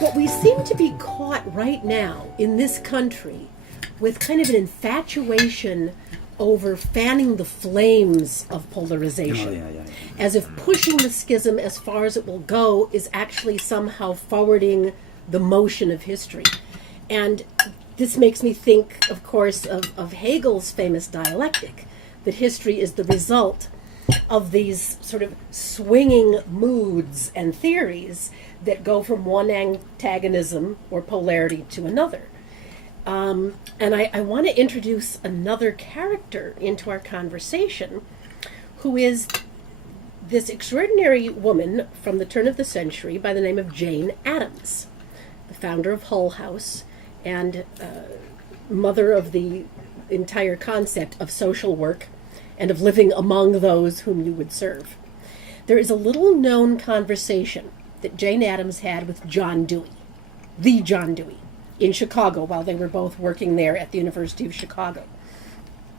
But we seem to be caught right now in this country with kind of an infatuation over fanning the flames of polarization, as if pushing the schism as far as it will go is actually somehow forwarding the motion of history. And this makes me think, of course, of Hegel's famous dialectic, that history is the result of these sort of swinging moods and theories that go from one antagonism or polarity to another. And I want to introduce another character into our conversation, who is this extraordinary woman from the turn of the century by the name of Jane Addams, the founder of Hull House and mother of the entire concept of social work and of living among those whom you would serve. There is a little-known conversation that Jane Addams had with John Dewey, the John Dewey, in Chicago while they were both working there at the University of Chicago.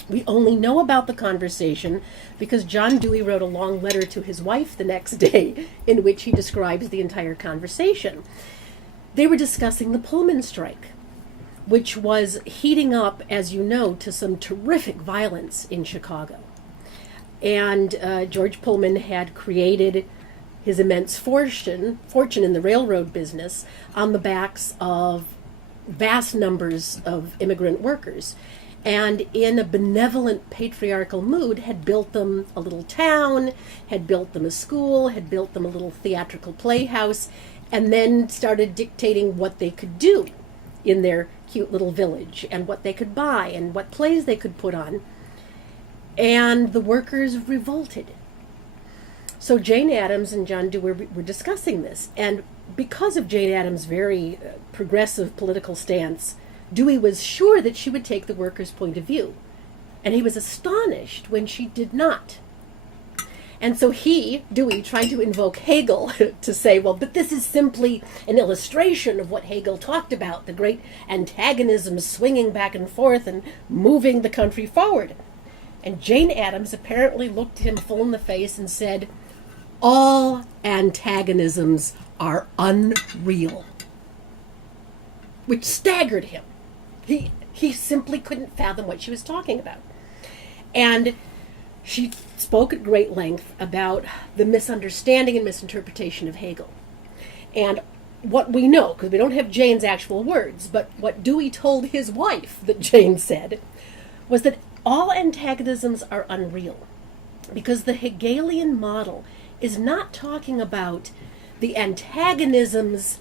We only know about the conversation because John Dewey wrote a long letter to his wife the next day in which he describes the entire conversation. They were discussing the Pullman strike, which was heating up, as you know, to some terrific violence in Chicago. And George Pullman had created his immense fortune in the railroad business on the backs of vast numbers of immigrant workers, and in a benevolent patriarchal mood had built them a little town, had built them a school, had built them a little theatrical playhouse, and then started dictating what they could do in their cute little village and what they could buy and what plays they could put on. And the workers revolted. So Jane Addams and John Dewey were discussing this, and because of Jane Addams' very progressive political stance, Dewey was sure that she would take the workers' point of view, and he was astonished when she did not. And so Dewey, tried to invoke Hegel to say, well, but this is simply an illustration of what Hegel talked about, the great antagonism swinging back and forth and moving the country forward. And Jane Addams apparently looked him full in the face and said, all antagonisms are unreal, which staggered him. He simply couldn't fathom what she was talking about. And she spoke at great length about the misunderstanding and misinterpretation of Hegel. And what we know, because we don't have Jane's actual words, but what Dewey told his wife that Jane said was that all antagonisms are unreal, because the Hegelian model is not talking about the antagonisms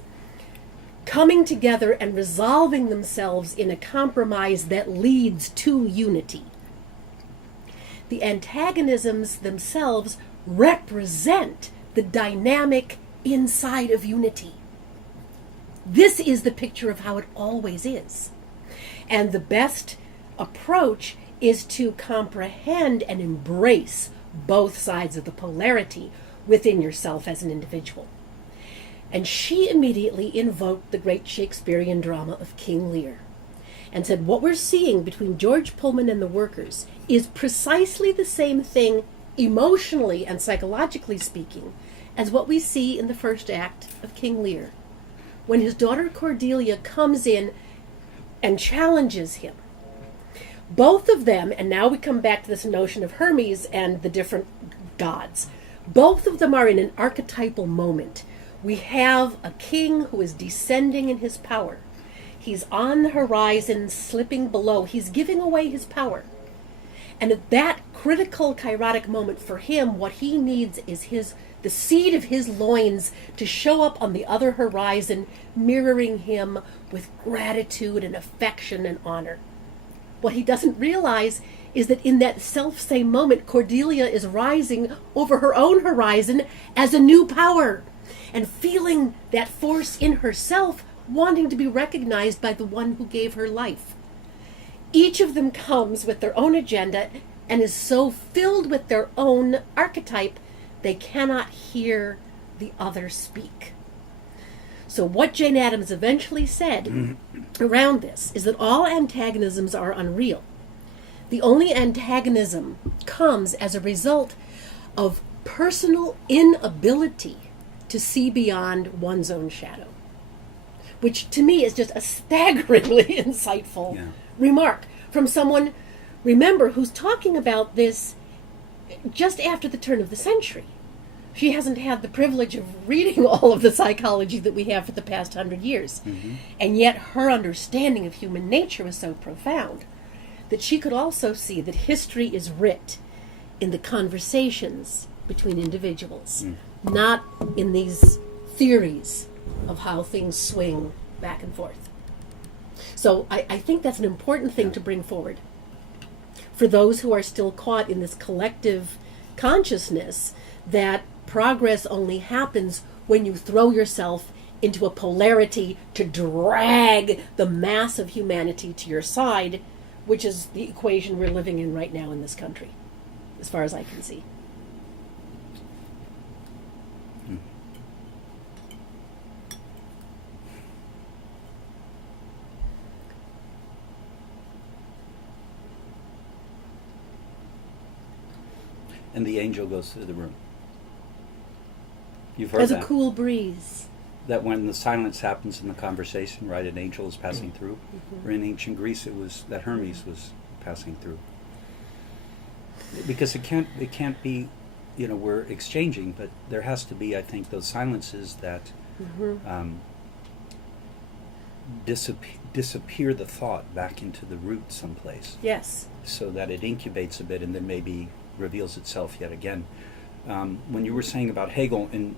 coming together and resolving themselves in a compromise that leads to unity. The antagonisms themselves represent the dynamic inside of unity. This is the picture of how it always is. And the best approach is to comprehend and embrace both sides of the polarity within yourself as an individual. And she immediately invoked the great Shakespearean drama of King Lear and said, what we're seeing between George Pullman and the workers is precisely the same thing, emotionally and psychologically speaking, as what we see in the first act of King Lear, when his daughter Cordelia comes in and challenges him. Both of them, and now we come back to this notion of Hermes and the different gods, both of them are in an archetypal moment. We have a king who is descending in his power. He's on the horizon, slipping below. He's giving away his power. And at that critical kairotic moment for him, what he needs is the seed of his loins to show up on the other horizon, mirroring him with gratitude and affection and honor. What he doesn't realize is that in that self-same moment, Cordelia is rising over her own horizon as a new power and feeling that force in herself, wanting to be recognized by the one who gave her life. Each of them comes with their own agenda and is so filled with their own archetype, they cannot hear the other speak. So what Jane Addams eventually said around this is that all antagonisms are unreal. The only antagonism comes as a result of personal inability to see beyond one's own shadow. which to me is just a staggeringly insightful remark from someone, remember, who's talking about this just after the turn of the century. She hasn't had the privilege of reading all of the psychology that we have for the past 100 years. Mm-hmm. And yet her understanding of human nature was so profound that she could also see that history is writ in the conversations between individuals, not in these theories of how things swing back and forth. So I think that's an important thing to bring forward for those who are still caught in this collective consciousness that progress only happens when you throw yourself into a polarity to drag the mass of humanity to your side, which is the equation we're living in right now in this country, as far as I can see. And the angel goes through the room. You've heard As that. a cool breeze. That when the silence happens in the conversation, right, an angel is passing through. Mm-hmm. Or in ancient Greece, it was that Hermes was passing through. Because it can't be, we're exchanging, but there has to be, I think, those silences that disappear the thought back into the root someplace. Yes. So that it incubates a bit and then maybe reveals itself yet again. When you were saying about Hegel, and